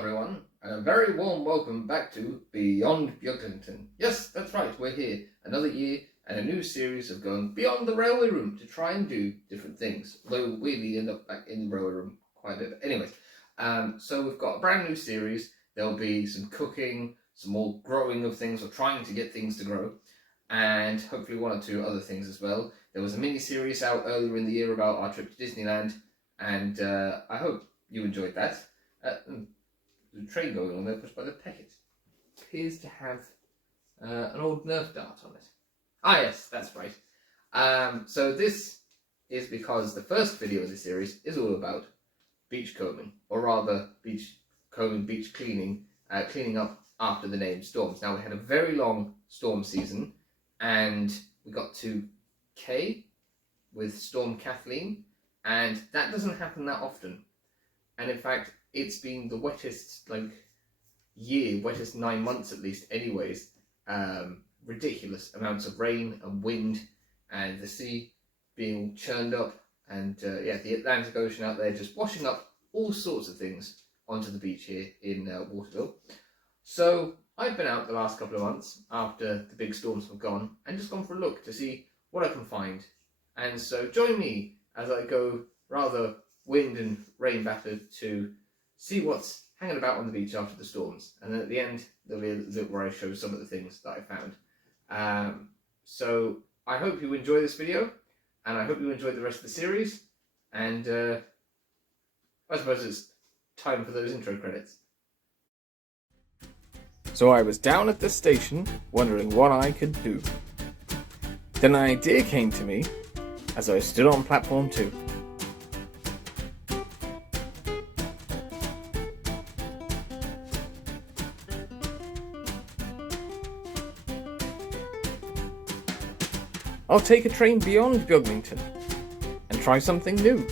everyone, and a very warm welcome back to Beyond Beaglington. Yes, that's right, we're here. Another year and a new series of going beyond the railway room to try and do different things. Although we really end up back in the railway room quite a bit. Anyway, so we've got a brand new series. There'll be some cooking, some more growing of things, or trying to get things to grow, and hopefully one or two other things as well. There was a mini-series out earlier in the year about our trip to Disneyland, and I hope you enjoyed that. There's a train going on there pushed by the Peckett. It appears to have an old Nerf dart on it. Ah yes, that's right. So this is because the first video of the series is all about beach combing, or rather beach combing, beach cleaning, cleaning up after the named storms. Now we had a very long storm season, and we got to K with Storm Kathleen, and that doesn't happen that often. And in fact, it's been the wettest, wettest 9 months at least anyways. Ridiculous amounts of rain and wind, and the sea being churned up, and the Atlantic Ocean out there just washing up all sorts of things onto the beach here in Waterville. So I've been out the last couple of months after the big storms have gone, and just gone for a look to see what I can find. And so join me as I go rather wind and rain battered to see what's hanging about on the beach after the storms. And then at the end there'll be a bit where I show some of the things that I found. So I hope you enjoy this video, and I hope you enjoy the rest of the series, and I suppose it's time for those intro credits. So I was down at the station wondering what I could do. Then an idea came to me as I stood on platform 2. I'll take a train beyond Beaglington and try something new.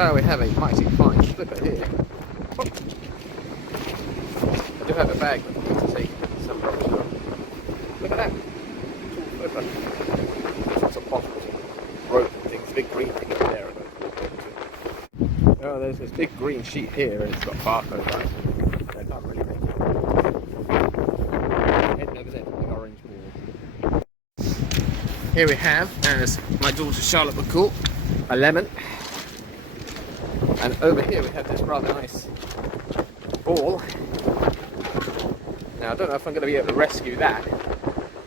Oh, we have a mighty fine slipper here. Oh. I do have a bag to take some rubbish from. Look at that. Slipper. Lots of bottles, rope and things. Big green thing over there. Oh, there's this big green sheet here, and it's got barcodes on it. I can't really make it. Heading over there to the orange ball. Here we have, as my daughter Charlotte would call, a lemon. And over here we have this rather nice ball. Now I don't know if I'm going to be able to rescue that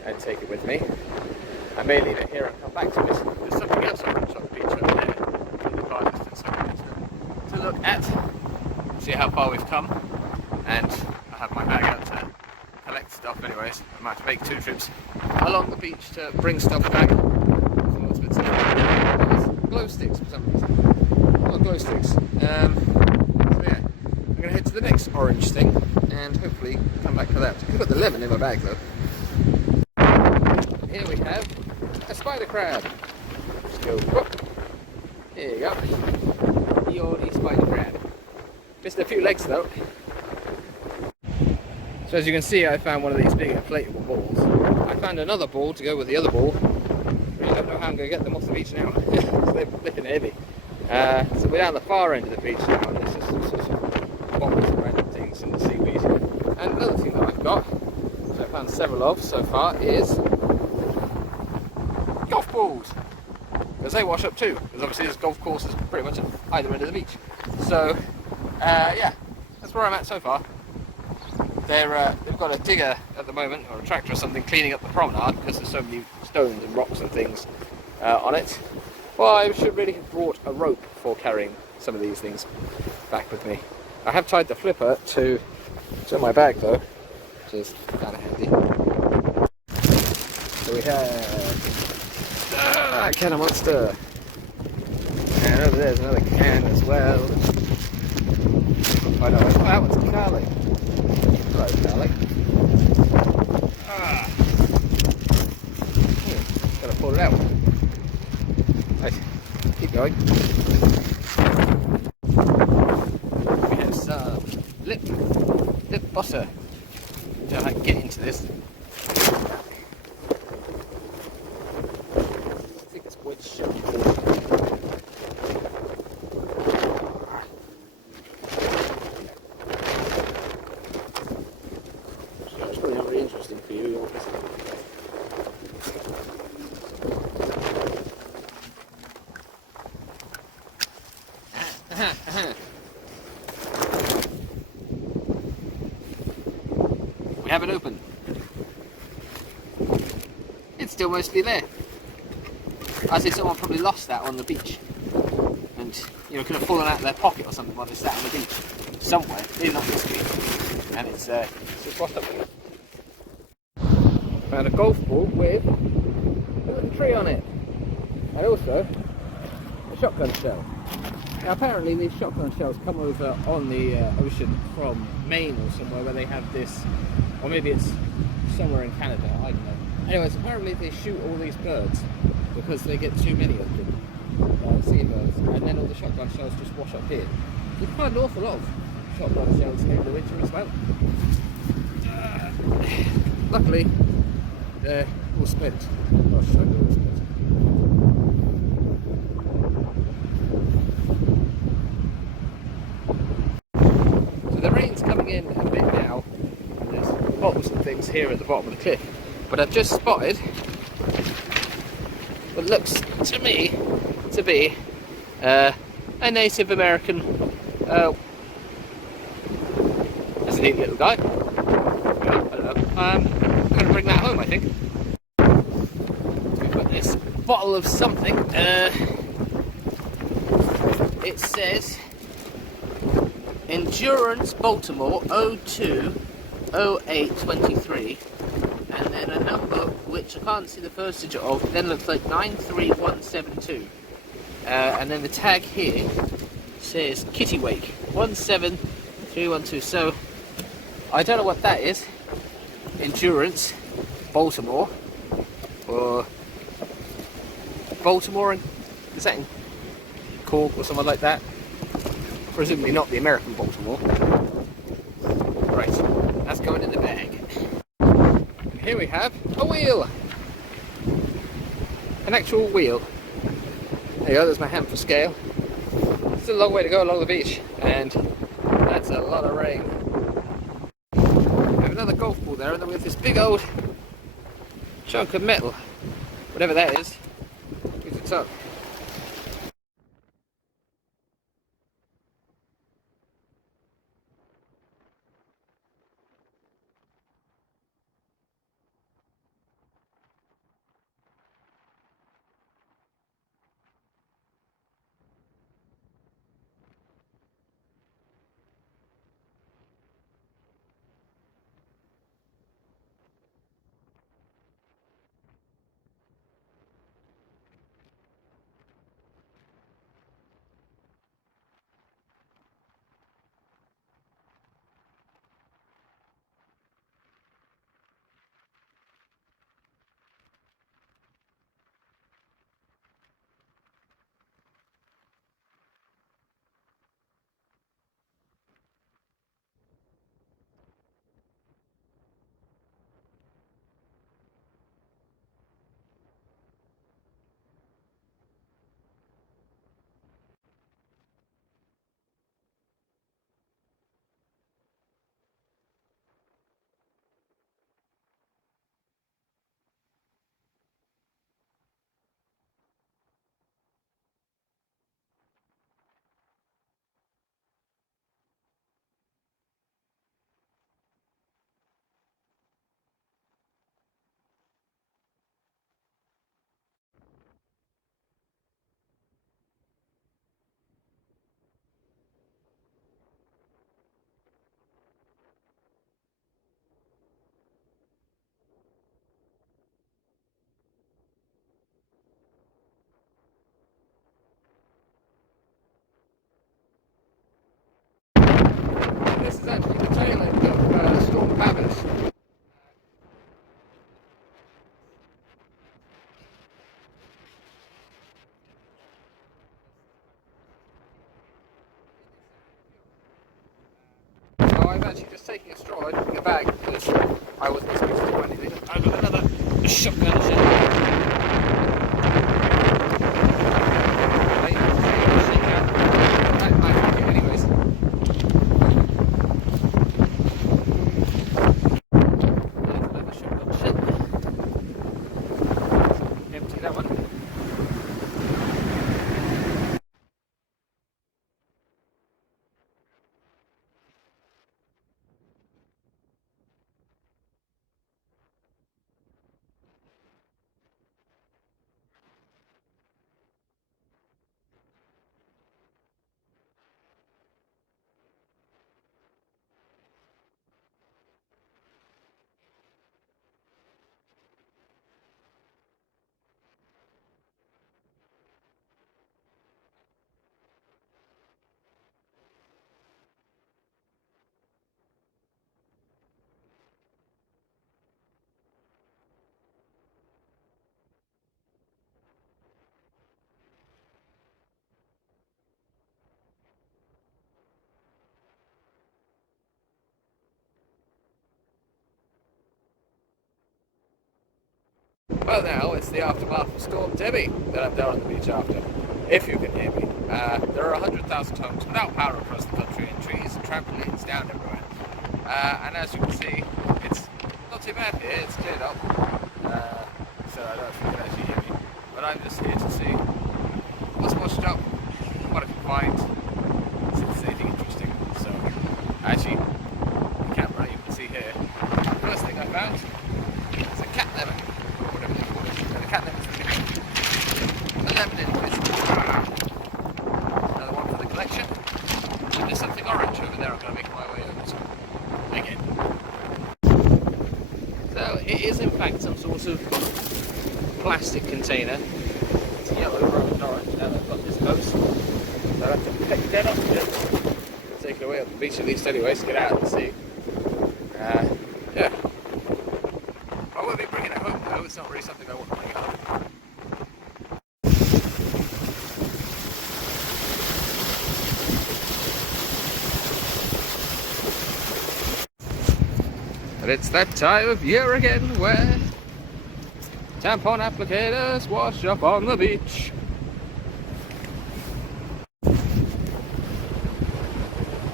and take it with me. I may leave it here and come back to it. There's something else on the beach over there in the far distance to look at. See how far we've come. And I have my bag out to collect stuff anyways. I might have to make 2 trips along the beach to bring stuff back. Glow stick. So yeah, I'm going to head to the next orange thing and hopefully come back for that. I've got the lemon in my bag though. Here we have a spider crab. Let's go. Whoop. Here you go. The oldie spider crab. Missed a few legs though. So as you can see, I found one of these big inflatable balls. I found another ball to go with the other ball. Really don't know how I'm going to get them off the beach now. So they're flipping heavy. So we're down the far end of the beach now, and there's just all sorts of bobbles and random things in the seaweed. And another thing that I've got, which I've found several of so far, is golf balls. Because they wash up too. Because obviously this golf course is pretty much at either end of the beach. So, yeah, that's where I'm at so far. They've got a digger at the moment, or a tractor or something, cleaning up the promenade because there's so many stones and rocks and things on it. Well, I should really have brought a rope for carrying some of these things back with me. I have tied the flipper to my bag though, which is kind of handy. So we have a can of Monster, and over there's another can as well. Oh no, that one's Carly. Hello, Carly. Gotta pull it out. Nice. Keep going. We have some lip butter. Don't know how to get into this. I think it's wood shut. It's probably not very interesting for you, is it? We have it open. It's still mostly there. I say someone probably lost that on the beach, and could have fallen out of their pocket or something while they sat on the beach somewhere. Maybe not this week, and it's just washed up. Found a golf ball with a little tree on it, and also a shotgun shell. Now apparently these shotgun shells come over on the ocean from Maine or somewhere where they have this, or maybe it's somewhere in Canada, I don't know. Anyways, apparently they shoot all these birds because they get too many of them, seabirds, and then all the shotgun shells just wash up here. You can find an awful lot of shotgun shells here in the winter as well. Luckily, they're all spent. I'll show you all spent. The rain's coming in a bit now, and there's bottles and things here at the bottom of the cliff, but I've just spotted what looks to me to be a Native American, that's a neat little guy. I don't know, I'm going to bring that home, I think. We've got this bottle of something, it says Endurance Baltimore 020823, and then a number which I can't see the postage of, then looks like 93172, and then the tag here says Kittiwake 17312. So I don't know what that is. Endurance Baltimore, or Baltimore, is that in Cork or something like that? Presumably not the American Baltimore. Right, that's going in the bag. And here we have a wheel. An actual wheel. There you go, there's my hand for scale. Still a long way to go along the beach, and that's a lot of rain. I have another golf ball there, and then we have this big old chunk of metal. Whatever that is, gives it up. actually just taking a stroll. I didn't get back because I wasn't expecting to do anything. I've got another shotgun shell. Well now, it's the aftermath of Storm Debbie that I'm down on the beach after, if you can hear me. There are 100,000 homes without power across the country and trees and trampolines down everywhere. And as you can see, it's not too bad here, it's cleared up. So I don't know if you can actually hear me. But I'm just here to see what's washed up, what I can find, see if there's anything interesting. So, actually, the camera you can see here, the first thing I found is a cat lemon. Cat lemons for the lemon in this. Another one for the collection. And there's something orange over there I'm going to make my way over to. Again. So it is in fact some sort of plastic container. It's yellow rather than orange. Now I've got this ghost. So I'll have to pick that up and take it away on the beach at least anyway to get out and see. Yeah. I won't be bringing it home though, it's not really something I want to bring home. But it's that time of year again where tampon applicators wash up on the beach.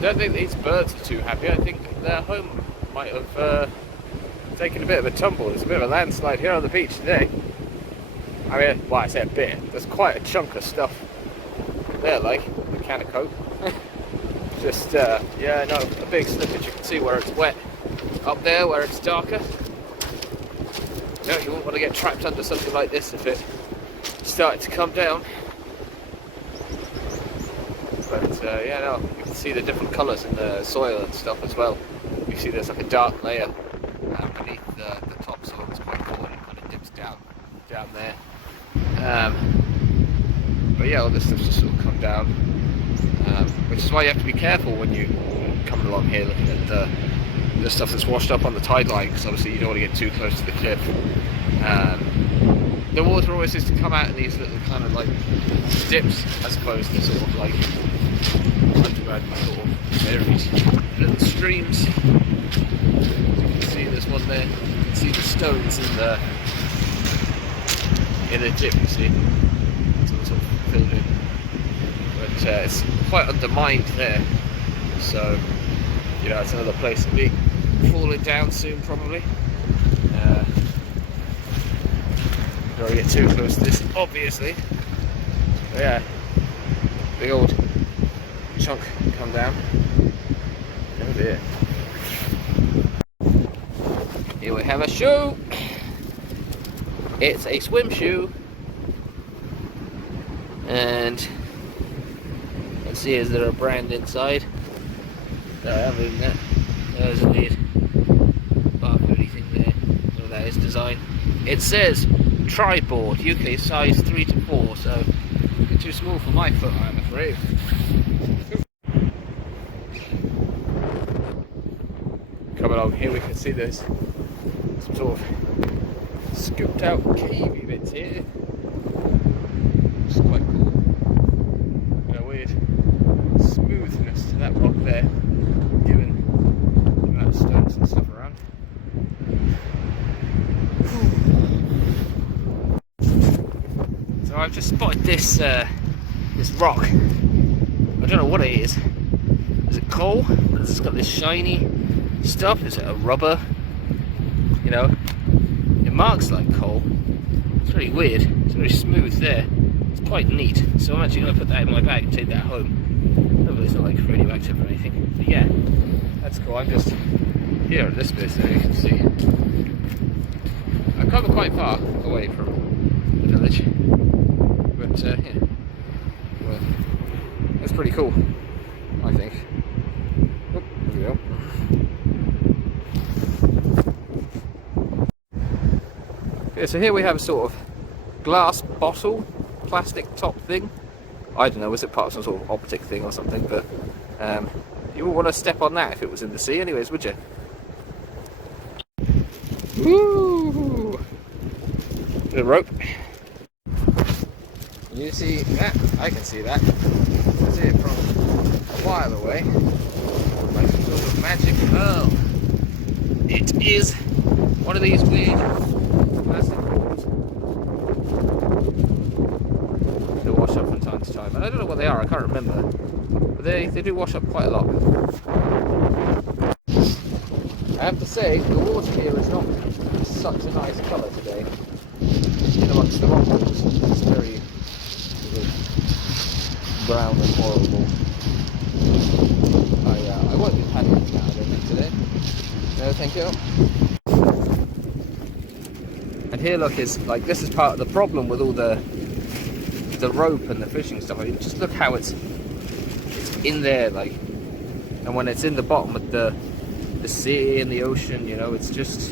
Don't think these birds are too happy. I think their home might have taken a bit of a tumble. There's a bit of a landslide here on the beach today. I mean, well, I say a bit. There's quite a chunk of stuff there, like a can of Coke. Just, yeah, no, a big slippage. You can see where it's wet. Up there, where it's darker. No, you wouldn't want to get trapped under something like this if it started to come down. But, yeah, no, you can see the different colours in the soil and stuff as well. You see there's like a dark layer beneath the topsoil. It's quite cool and it kind of dips down there. But yeah, all this stuff's just sort of come down, which is why you have to be careful when you come along here looking at the stuff that's washed up on the tide line, because obviously you don't want to get too close to the cliff. The water always seems to come out in these little kind of like dips as opposed to sort of like underground sort of buried little streams. As you can see, there's one there. You can see the stones in the dip, you see. It's all sort of filled in. But it's quite undermined there. So, you know, it's another place to be falling down soon, probably. Don't want to get too close to this, obviously. But yeah, big old chunk come down. Oh dear. Here we have a shoe. It's a swim shoe. And let's see, is there a brand inside? No, other than that, there's a weird barcode thing there. So that is design. It says tri-board, UK size 3 to 4, so it's too small for my foot, I'm afraid. Coming along here, we can see there's some sort of scooped out cavey bits here. Which is quite cool. And a weird smoothness to that rock there, given I've just spotted this this rock. I don't know what it is. Is it coal? It's got this shiny stuff. Is it a rubber? You know, it marks like coal. It's really weird. It's very smooth there. It's quite neat. So I'm actually going to put that in my bag and take that home. Hopefully it's not like radioactive or anything. But yeah, that's cool. I'm just here at this bit, so you can see. I've come quite far away from the village. But yeah, well, that's pretty cool, I think. Oh, there we go. Yeah, so here we have a sort of glass bottle, plastic top thing. I don't know, was it part of some sort of optic thing or something, but you wouldn't want to step on that if it was in the sea anyways, would you? Woo! The rope. You see that? I can see that. I see it from a while away. Like some sort of magic pearl. It is one of these weird plastic balls. They wash up from time to time. And I don't know what they are, I can't remember. But they do wash up quite a lot. I have to say, the water here is not such a nice colour today. In amongst the rock pools, it's very brown and horrible. I won't be paddling now, I don't think, today. No, thank you. And here, look, is like, this is part of the problem with all the rope and the fishing stuff. I mean, just look how it's in there, like, and when it's in the bottom of the sea and the ocean, you know, it's just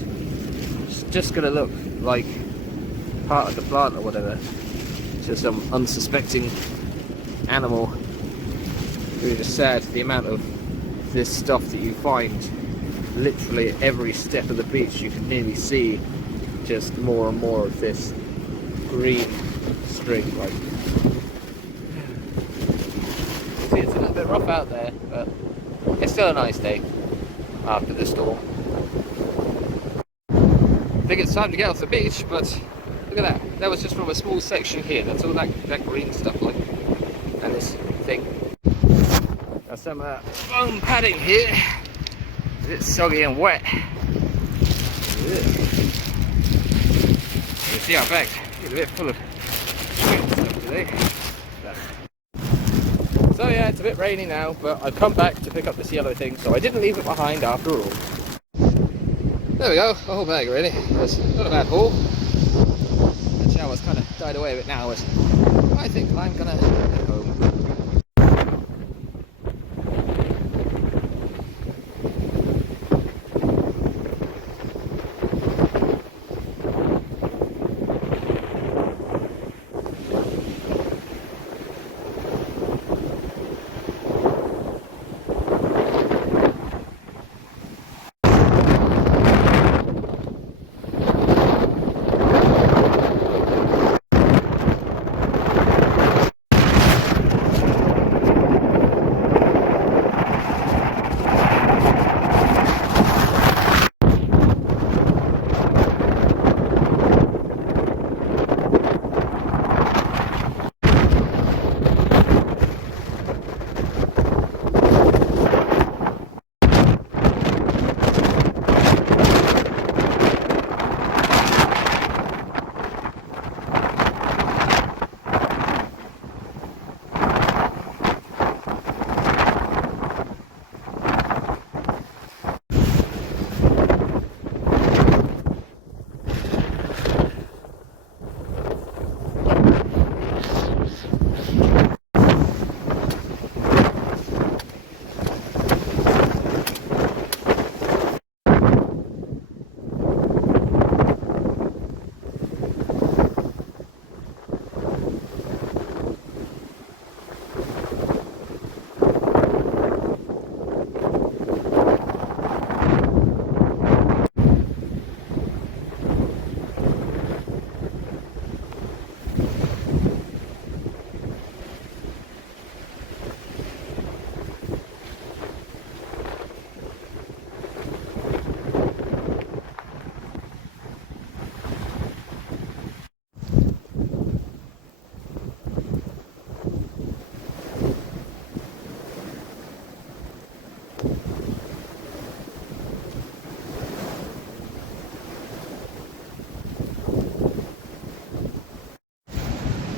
gonna look like part of the plant or whatever to some unsuspecting animal. Really just sad, the amount of this stuff that you find literally at every step of the beach. You can nearly see just more and more of this green string. Like, see, it's a little bit rough out there, but it's still a nice day after the storm. I think it's time to get off the beach, but look at that. That was just from a small section here. That's all that green stuff, like, and this thing. Got some foam padding here. A bit soggy and wet. You see our bags. It's a bit full of stuff today. So yeah, it's a bit rainy now, but I've come back to pick up this yellow thing, so I didn't leave it behind after all. There we go, a whole bag really. It's not a bad haul. The shower's kind of died away a bit now, but I think I'm gonna head home.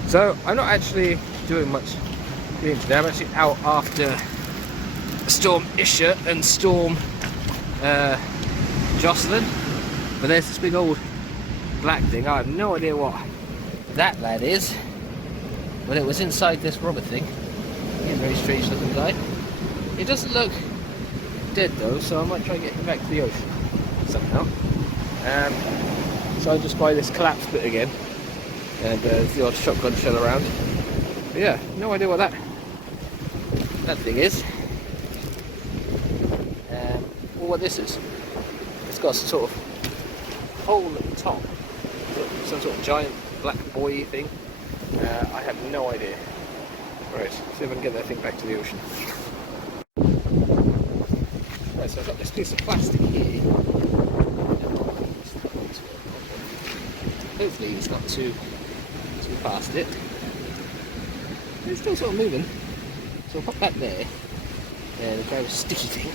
So I'm not actually doing much cleaning today. I'm actually out after Storm Isha and Storm Jocelyn. But there's this big old black thing. I have no idea what that lad is. But it was inside this rubber thing. He's a very strange looking guy. It doesn't look dead though, so I might try and get him back to the ocean somehow. So I'll just buy this collapsed bit again. And the odd shotgun shell around. But yeah, no idea what that thing is. Or what this is. It's got some sort of hole at the top. Some sort of giant black buoy thing. I have no idea. Right, see if I can get that thing back to the ocean. Right, so I've got this piece of plastic here. Hopefully it's not too past it. It's still sort of moving. So I'll pop that there. And grab a sticky thing.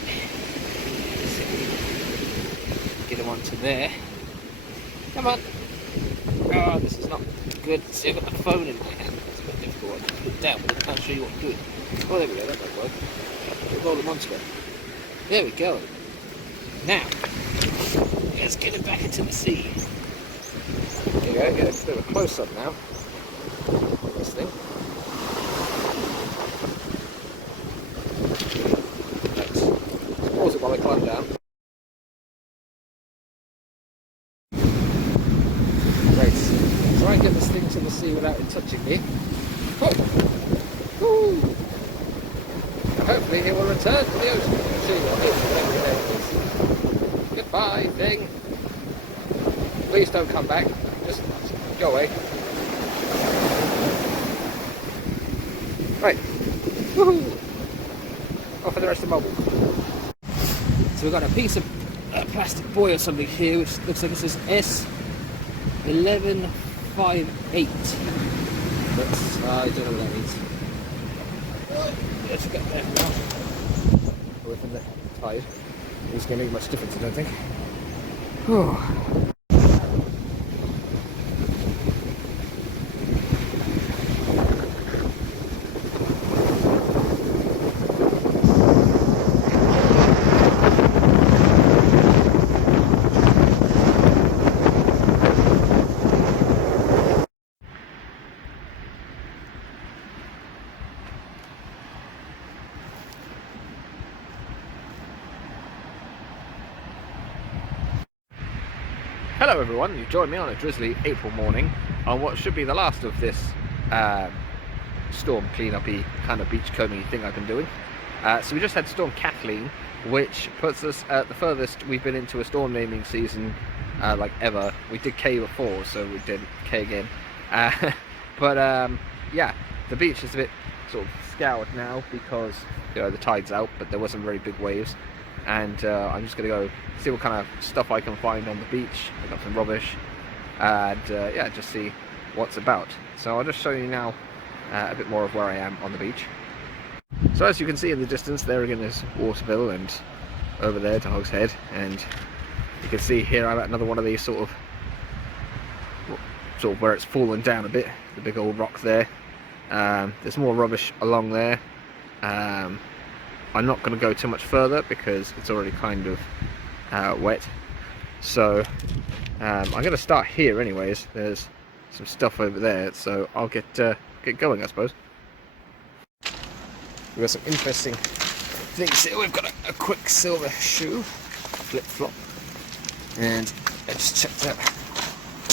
Get him onto there. Come on! Oh, this is not good. See, I've got the phone in my hand. It's a bit difficult. I can put it down, but I can't show you what I'm doing. Oh, there we go. That might work. Roll them onto it. There we go. Now, let's get it back into the sea. There you go. Get a bit of a close-up now. This thing. Let's pause it while I climb down. Right, try and get this thing to the sea without it touching me. Oh. Woo. Now hopefully it will return to the ocean. Goodbye, thing. Please don't come back. Just go away. Right. Woohoo! Off for the rest of the mobile. So we've got a piece of plastic buoy or something here, which looks like it says S1158. But I don't know what that means. Let's get there now. Away from the tide. It's going to make much difference, I don't think. Whew. Hello everyone, you joined me on a drizzly April morning on what should be the last of this storm clean-up-y kind of beachcombing thing I've been doing. So we just had Storm Kathleen, which puts us at the furthest we've been into a storm naming season like ever. We did K before, so we did K again. Yeah, the beach is a bit sort of scoured now because you know the tide's out, but there wasn't very big waves. And I'm just going to go see what kind of stuff I can find on the beach. I've got some rubbish and yeah, just see what's about. So I'll just show you now a bit more of where I am on the beach. So as you can see in the distance, there again is Waterville, and over there to Hog's Head, and you can see here I'm at another one of these sort of where it's fallen down a bit, the big old rock there. There's more rubbish along there. I'm not going to go too much further because it's already kind of wet. So I'm going to start here anyways. There's some stuff over there, so I'll get going, I suppose. We've got some interesting things here. We've got a quicksilver shoe, flip-flop, and I just checked out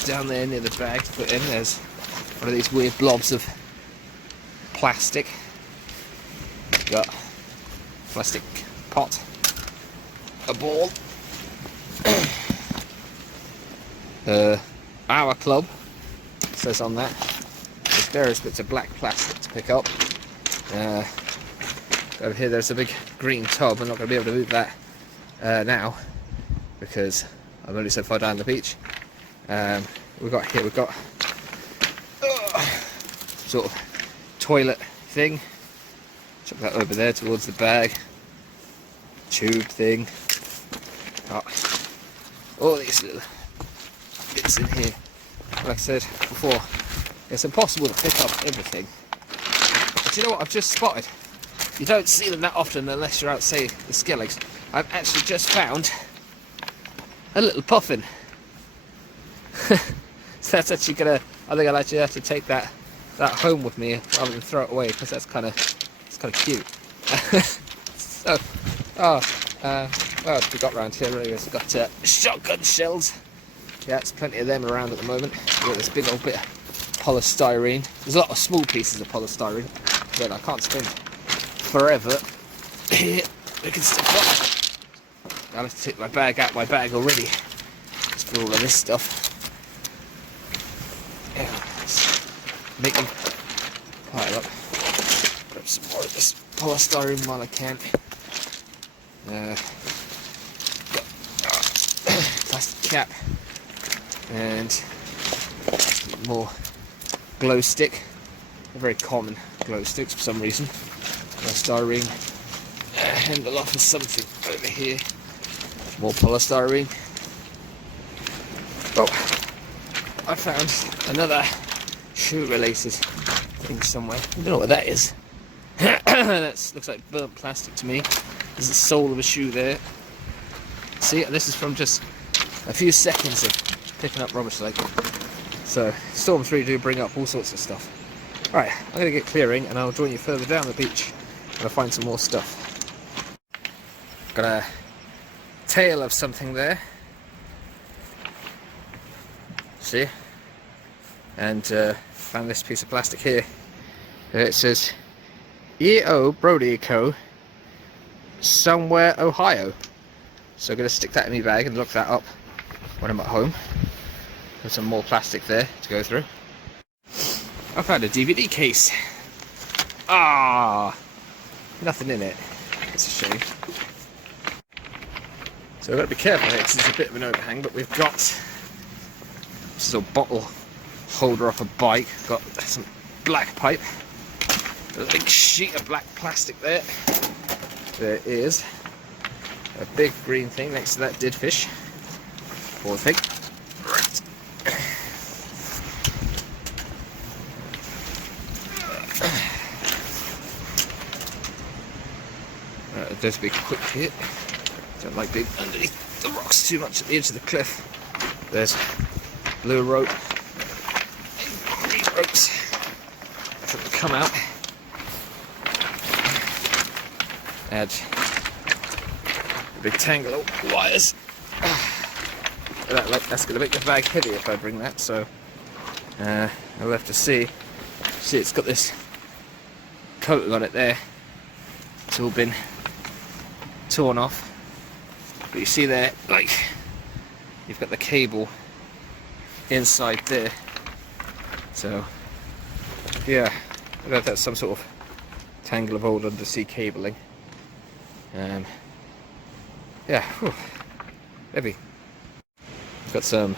down there near the bag to put in. There's one of these weird blobs of plastic. Got plastic pot, a ball, our club says on that. There's various bits of black plastic to pick up. Over here there's a big green tub. I'm not going to be able to move that now because I'm only so far down the beach. We've got sort of toilet thing. Chuck that over there towards the bag. Tube thing. Got all these little bits in here. Like I said before, It's impossible to pick up everything. But you know what I've just spotted? You don't see them that often unless you're out, say, the Skelligs. I've actually just found a little puffin. So that's actually gonna, I think I'll actually have to take that home with me rather than throw it away, because it's kind of cute. So, well, what we got around here really is we've got shotgun shells. Yeah, there's plenty of them around at the moment. We've got this big old bit of polystyrene. There's a lot of small pieces of polystyrene, but I can't spend forever here. We can stick up. I'll have to take my bag out my bag already, just for all of this stuff. Yeah, let's make them pile up. Grab some more of this polystyrene while I can. Got plastic cap and more glow stick. A very common glow sticks for some reason. Polystyrene. Handle off of something over here. More polystyrene. Oh, I found another shoe-related thing somewhere. I don't know what that is. That looks like burnt plastic to me. There's the sole of a shoe there. See, this is from just a few seconds of picking up rubbish like that. So, Storm 3 do bring up all sorts of stuff. Right, I'm going to get clearing and I'll join you further down the beach and I'll find some more stuff. Got a tail of something there. See? And found this piece of plastic here. It says E.O. Brody Co. Somewhere, Ohio. So I'm going to stick that in my bag and look that up when I'm at home. There's some more plastic there to go through. I found a DVD case. Ah, nothing in it. It's a shame. So we've got to be careful here because it's a bit of an overhang, but we've got this little bottle holder off a bike. Got some black pipe. A big sheet of black plastic there. There is a big green thing next to that dead fish. Poor thing. Right. There's a big quick hit. Don't like being underneath the rocks too much at the edge of the cliff. There's blue rope and green ropes that come out. Add a big tangle of wires. That's going to make the bag heavy if I bring that, so I'll have to see. See, it's got this coating on it there. It's all been torn off. But you see there, like, you've got the cable inside there. So, yeah, I don't know if that's some sort of tangle of old undersea cabling. Yeah, whew, heavy. Got some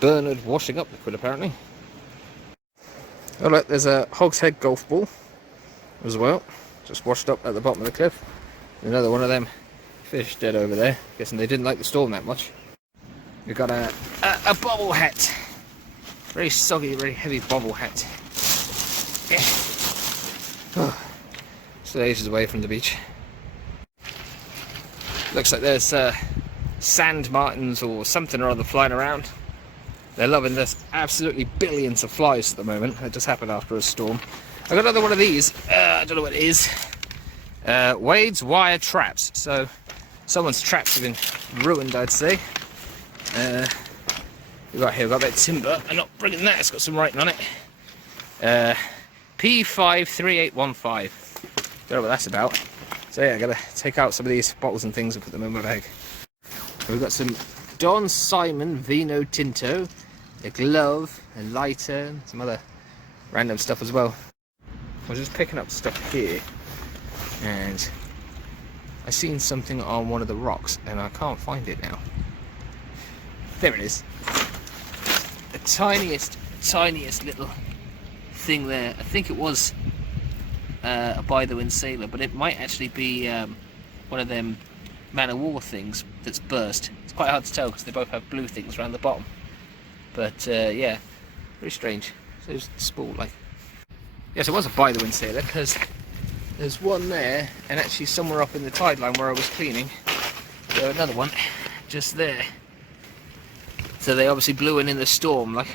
Bernard washing up liquid apparently. Oh look, there's a hogshead golf ball as well, just washed up at the bottom of the cliff. Another one of them fish dead over there. Guessing they didn't like the storm that much. We've got a bobble hat, very soggy, very heavy bobble hat. Yeah. Oh. Still ages away from the beach. Looks like there's sand martins or something or other flying around. They're loving this. Absolutely billions of flies at the moment. It just happened after a storm. I got another one of these. I don't know what it is. Wade's wire traps. So someone's traps have been ruined, I'd say. We've got here, we've got a bit of timber. I'm not bringing that. It's got some writing on it. P53815. Don't know what that's about. So yeah, I gotta take out some of these bottles and things and put them in my bag. We've got some Don Simon Vino Tinto, a glove, a lighter, and some other random stuff as well. I was just picking up stuff here, and I seen something on one of the rocks, and I can't find it now. There it is. The tiniest little thing there. I think it was a by the wind sailor, but it might actually be one of them man of war things that's burst. It's quite hard to tell because they both have blue things around the bottom, but yeah, very strange. So it's spool like. Yes, it was a by the wind sailor because there's one there, and actually somewhere up in the tide line where I was cleaning, there another one just there. So they obviously blew in the storm, like.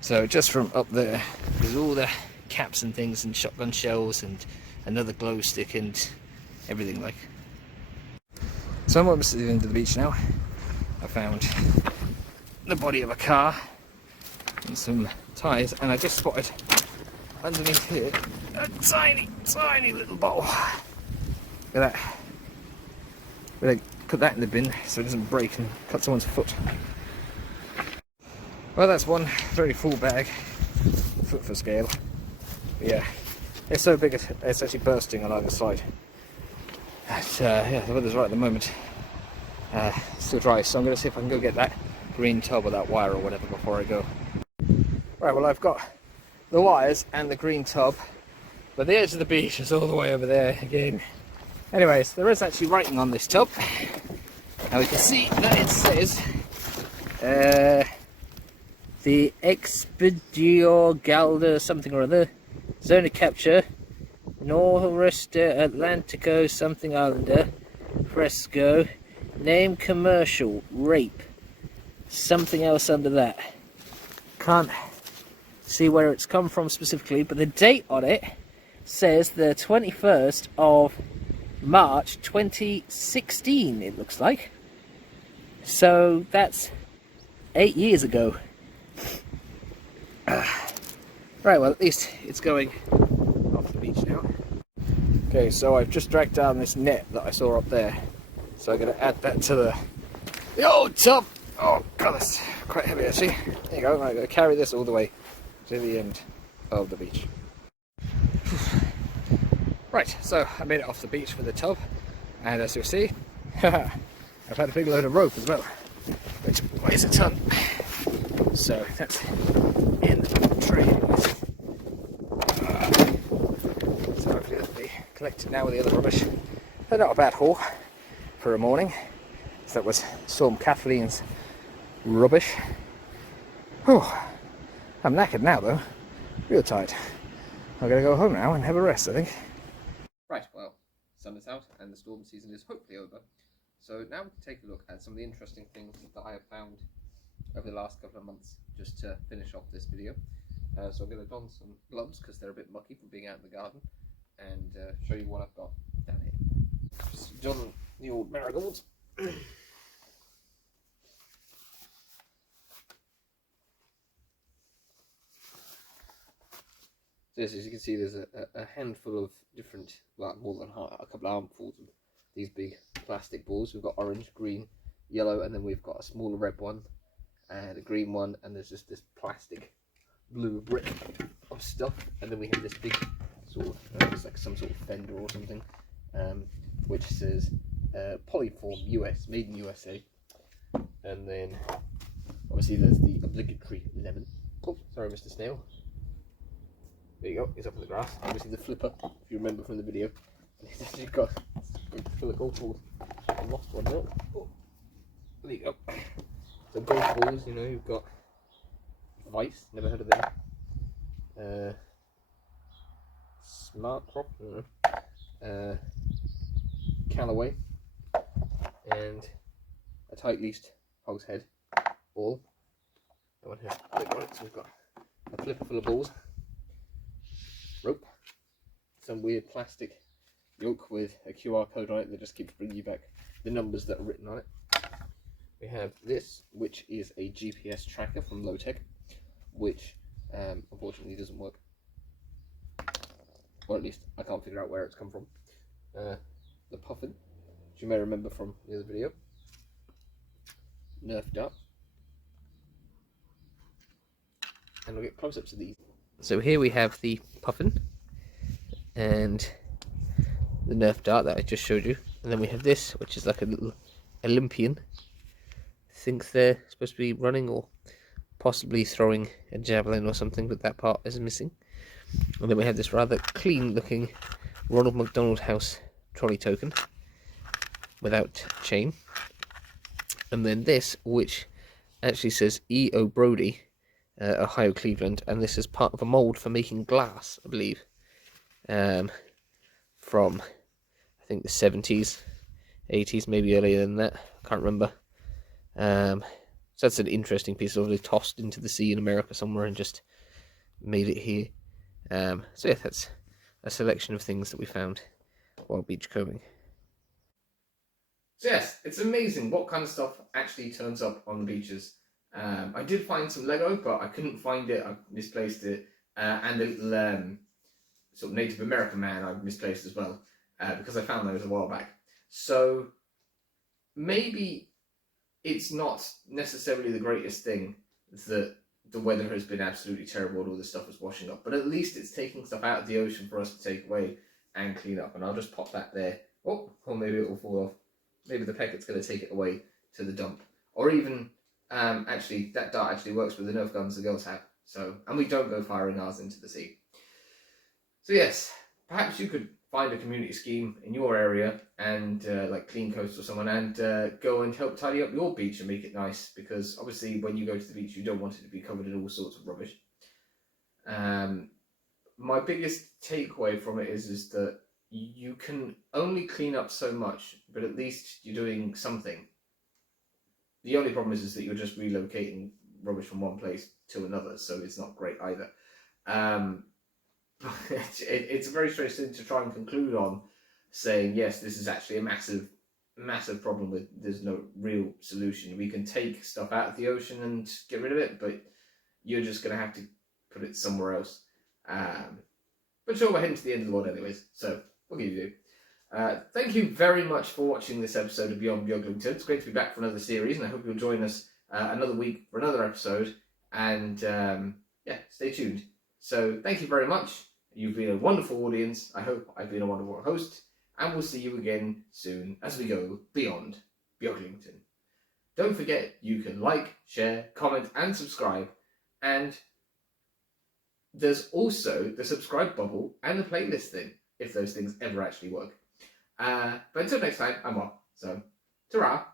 So just from up there, there's all the caps and things and shotgun shells and another glow stick and everything like. So I'm almost at the end of the beach now. I found the body of a car and some tyres, and I just spotted underneath here a tiny, tiny little bottle. Look at that. We're gonna put that in the bin so it doesn't break and cut someone's foot. Well, that's one very full bag, foot for scale. But yeah, it's so big it's actually bursting on either side. But, yeah, the weather's right at the moment. Still dry, so I'm going to see if I can go get that green tub or that wire or whatever before I go. Right, well, I've got the wires and the green tub, but the edge of the beach is all the way over there again. Anyways, there is actually writing on this tub. Now we can see that it says the Expedior Galda something or other, zone of capture, Northwester Atlantico something Islander, Fresco, name commercial, rape, something else under that. Can't see where it's come from specifically, but the date on it says the 21st of March 2016, it looks like. So that's 8 years ago. Right, well, at least it's going off the beach now. Okay, so I've just dragged down this net that I saw up there. So I'm going to add that to the old tub. Oh god, that's quite heavy actually. There you go, I'm going to carry this all the way to the end of the beach. Right, so I made it off the beach with the tub, and as you'll see, I've had a big load of rope as well, which weighs a ton. So that's in the tray. So hopefully that'll be collected now with the other rubbish. They're not a bad haul for a morning. So that was Storm Kathleen's rubbish. Whew. I'm knackered now though, real tired. I'm going to go home now and have a rest, I think. Right, well, summer's out and the storm season is hopefully over. So now we can take a look at some of the interesting things that I have found over the last couple of months, just to finish off this video. So I'm going to don some gloves because they're a bit mucky from being out in the garden, and show you what I've got down here. Just don the old marigolds. So as you can see, there's a handful of different, well, more than a couple of armfuls of these big plastic balls. We've got orange, green, yellow, and then we've got a smaller red one and a green one, and there's just this plastic blue brick of stuff, and then we have this big sort of it's like some sort of fender or something, which says Polyform US, made in USA. And then obviously there's the obligatory lemon. Oh, sorry, Mr. Snail. There you go, he's up in the grass. Obviously the flipper, if you remember from the video. And he's actually got full of golf balls. I lost one now. Oh, there you go. So golf balls, you know, you've got Vice, never heard of them. Smart Crop, I don't know. Callaway, and a tight leased hogshead ball. That one here. So we've got a flipper full of balls, rope, some weird plastic yoke with a QR code on it that just keeps bringing you back the numbers that are written on it. We have this, which is a GPS tracker from Lowtech, which unfortunately doesn't work. Or at least I can't figure out where it's come from. The puffin, which you may remember from the other video. Nerf dart. And we'll get close-ups of these. So here we have the puffin and the Nerf dart that I just showed you. And then we have this, which is like a little Olympian. I think they're supposed to be running or possibly throwing a javelin or something, but that part is missing. And then we have this rather clean looking Ronald McDonald House trolley token without chain. And then this, which actually says E.O. Brody, Ohio, Cleveland, and this is part of a mould for making glass, I believe, from, I think, the 70s, 80s, maybe earlier than that, I can't remember. So that's an interesting piece, obviously tossed into the sea in America somewhere and just made it here. So yeah, that's a selection of things that we found while beachcombing. So yes, it's amazing what kind of stuff actually turns up on the beaches. I did find some Lego, but I couldn't find it. I misplaced it. And the little sort of Native American man I misplaced as well, because I found those a while back. So maybe it's not necessarily the greatest thing that the weather has been absolutely terrible and all this stuff is washing up, but at least it's taking stuff out of the ocean for us to take away and clean up. And I'll just pop that there. Oh, or maybe it will fall off. Maybe the pecket's going to take it away to the dump. Or even, actually, that dart actually works with the Nerf guns the girls have. So, and we don't go firing ours into the sea. So yes, perhaps you could find a community scheme in your area and like Clean Coast or someone, and go and help tidy up your beach and make it nice, because obviously when you go to the beach you don't want it to be covered in all sorts of rubbish. My biggest takeaway from it is that you can only clean up so much, but at least you're doing something. The only problem is that you're just relocating rubbish from one place to another, so it's not great either. It's a very strange thing to try and conclude on, saying yes, this is actually a massive problem with there's no real solution. We can take stuff out of the ocean and get rid of it, but you're just going to have to put it somewhere else. But sure, we're heading to the end of the world anyways, so what can you do? Thank you very much for watching this episode of Beyond Beaglington. It's great to be back for another series, and I hope you'll join us another week for another episode. And yeah, stay tuned. So thank you very much. You've been a wonderful audience. I hope I've been a wonderful host. And we'll see you again soon as we go beyond Beaglington. Don't forget, you can like, share, comment, and subscribe. And there's also the subscribe bubble and the playlist thing, if those things ever actually work. But until next time, I'm off. So, ta-ra!